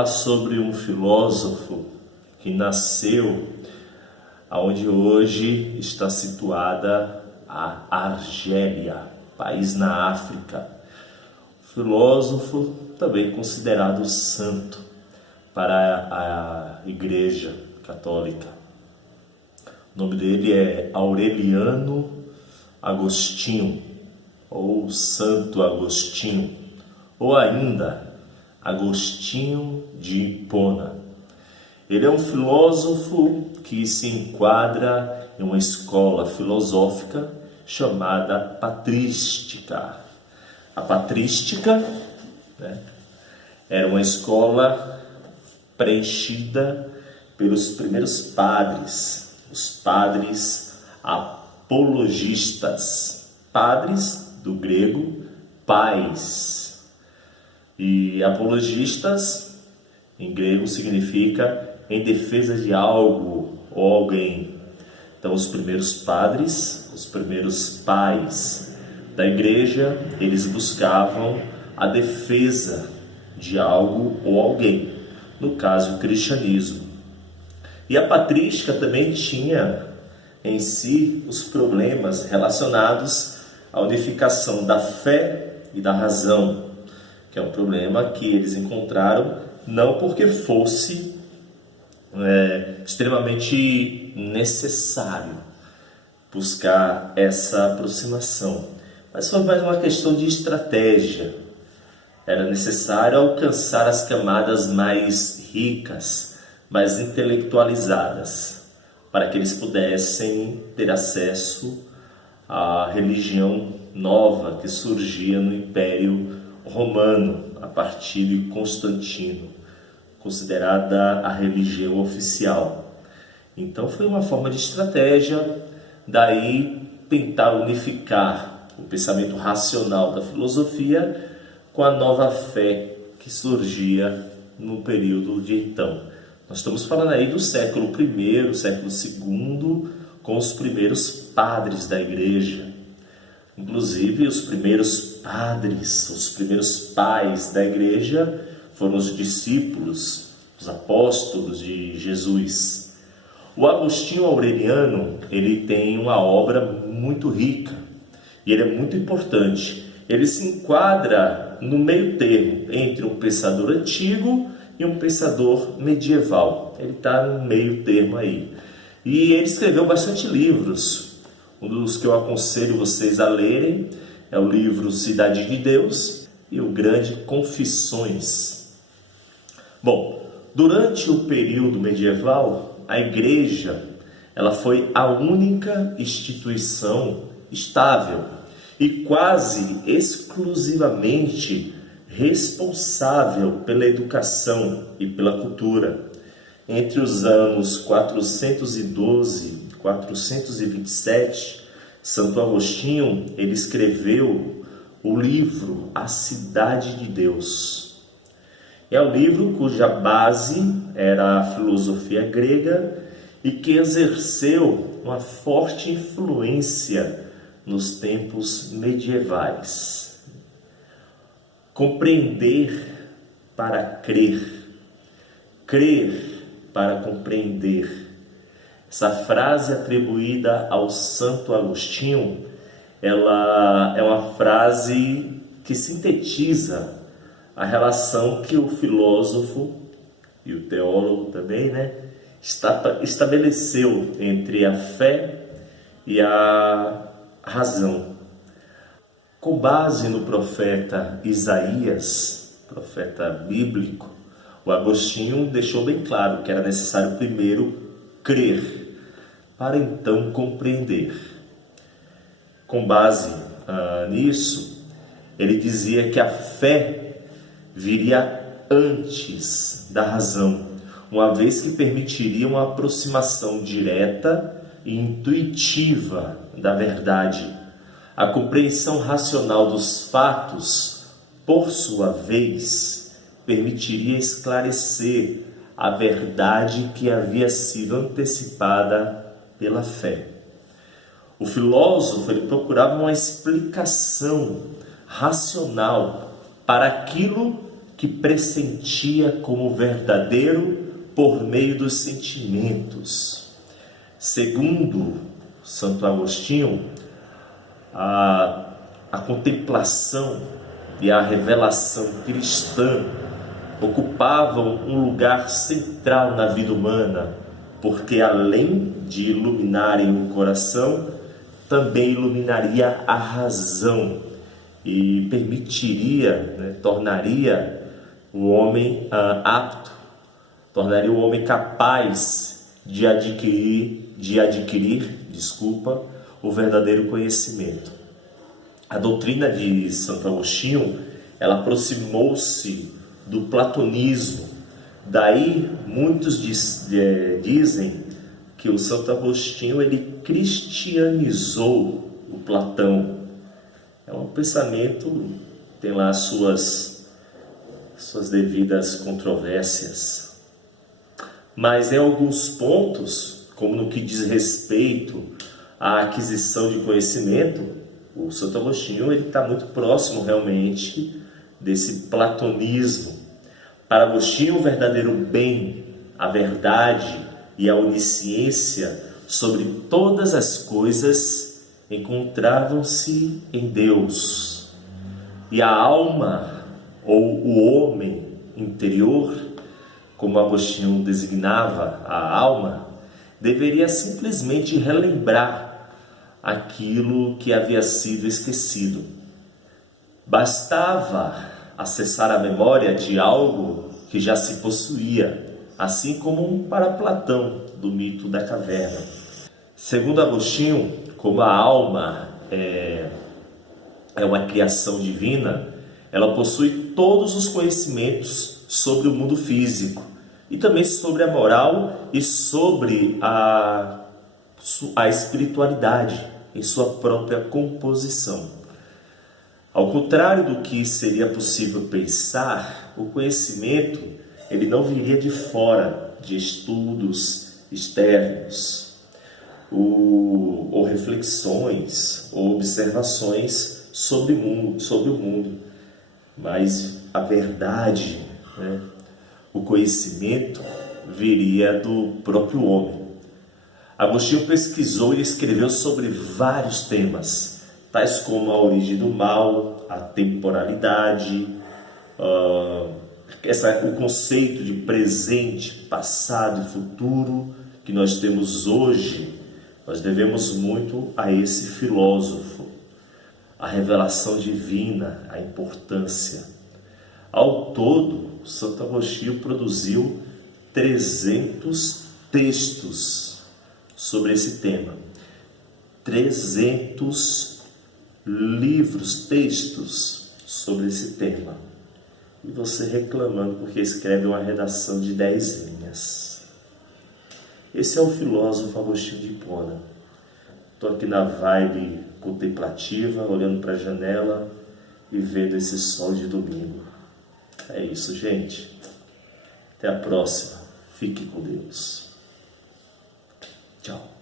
falar sobre um filósofo que nasceu onde hoje está situada a Argélia, país na África. Filósofo também considerado santo para a Igreja Católica. O nome dele é Aureliano Agostinho, ou Santo Agostinho, ou ainda Agostinho de Hipona. Ele é um filósofo que se enquadra em uma escola filosófica chamada patrística. A patrística, era uma escola preenchida pelos primeiros padres, os padres apologistas, padres do grego pais, e apologistas em grego significa em defesa de algo ou alguém. Então os primeiros padres, os primeiros pais da igreja, eles buscavam a defesa de algo ou alguém, no caso o cristianismo. E a patrística também tinha em si os problemas relacionados à unificação da fé e da razão, que é um problema que eles encontraram não porque fosse extremamente necessário buscar essa aproximação, mas foi mais uma questão de estratégia. Era necessário alcançar as camadas mais ricas, mais intelectualizadas, para que eles pudessem ter acesso à religião nova que surgia no Império Romano a partir de Constantino, considerada a religião oficial. Então foi uma forma de estratégia, daí tentar unificar o pensamento racional da filosofia com a nova fé que surgia no período de então. Nós estamos falando aí do século I, século II, com os primeiros padres da igreja. Inclusive os primeiros padres, os primeiros pais da igreja foram os discípulos, os apóstolos de Jesus. O Agostinho Aureliano, ele tem uma obra muito rica e ele é muito importante. Ele se enquadra no meio termo entre um pensador antigo e um pensador medieval. Ele está no meio termo aí. E ele escreveu bastante livros. Um dos que eu aconselho vocês a lerem é o livro Cidade de Deus e o grande Confissões. Bom, durante o período medieval, a igreja ela foi a única instituição estável e quase exclusivamente responsável pela educação e pela cultura. Entre os anos 412 e 427, Santo Agostinho ele escreveu o livro A Cidade de Deus. É um livro cuja base era a filosofia grega e que exerceu uma forte influência nos tempos medievais. Compreender para crer, crer para compreender. Essa frase atribuída ao Santo Agostinho, ela é uma frase que sintetiza a relação que o filósofo e o teólogo também, estabeleceu entre a fé e a razão. Com base no profeta Isaías, profeta bíblico, o Agostinho deixou bem claro que era necessário primeiro crer, para então compreender. Com base nisso, ele dizia que a fé viria antes da razão, uma vez que permitiria uma aproximação direta e intuitiva da verdade. A compreensão racional dos fatos, por sua vez, permitiria esclarecer a verdade que havia sido antecipada pela fé. O filósofo ele procurava uma explicação racional para aquilo que pressentia como verdadeiro por meio dos sentimentos. Segundo Santo Agostinho, a contemplação e a revelação cristã ocupavam um lugar central na vida humana, porque além de iluminarem o coração, também iluminaria a razão e permitiria, tornaria o homem apto, tornaria o homem capaz de adquirir, o verdadeiro conhecimento. A doutrina de Santo Agostinho, ela aproximou-se do platonismo. Daí muitos dizem que o Santo Agostinho ele cristianizou o Platão. É um pensamento, tem lá suas devidas controvérsias. Mas em alguns pontos, como no que diz respeito à aquisição de conhecimento, o Santo Agostinho está muito próximo realmente desse platonismo. Para Agostinho, o verdadeiro bem, a verdade e a onisciência sobre todas as coisas encontravam-se em Deus. E a alma, ou o homem interior, como Agostinho designava a alma, deveria simplesmente relembrar aquilo que havia sido esquecido. Bastava acessar a memória de algo que já se possuía, assim como para Platão, do mito da caverna. Segundo Agostinho, como a alma é uma criação divina, ela possui todos os conhecimentos sobre o mundo físico e também sobre a moral e sobre a espiritualidade em sua própria composição. Ao contrário do que seria possível pensar, o conhecimento ele não viria de fora, de estudos externos, ou reflexões, ou observações sobre o mundo, mas a verdade, o conhecimento viria do próprio homem. Agostinho pesquisou e escreveu sobre vários temas, tais como a origem do mal, a temporalidade, o conceito de presente, passado e futuro que nós temos hoje. Nós devemos muito a esse filósofo, a revelação divina, a importância. Ao todo, Santo Agostinho produziu 300 textos sobre esse tema. 300 livros, textos sobre esse tema. E você reclamando porque escreve uma redação de 10 linhas. Esse é o filósofo Agostinho de Hipona. Estou aqui na vibe contemplativa, olhando para a janela e vendo esse sol de domingo. É isso, gente. Até a próxima. Fique com Deus. Tchau.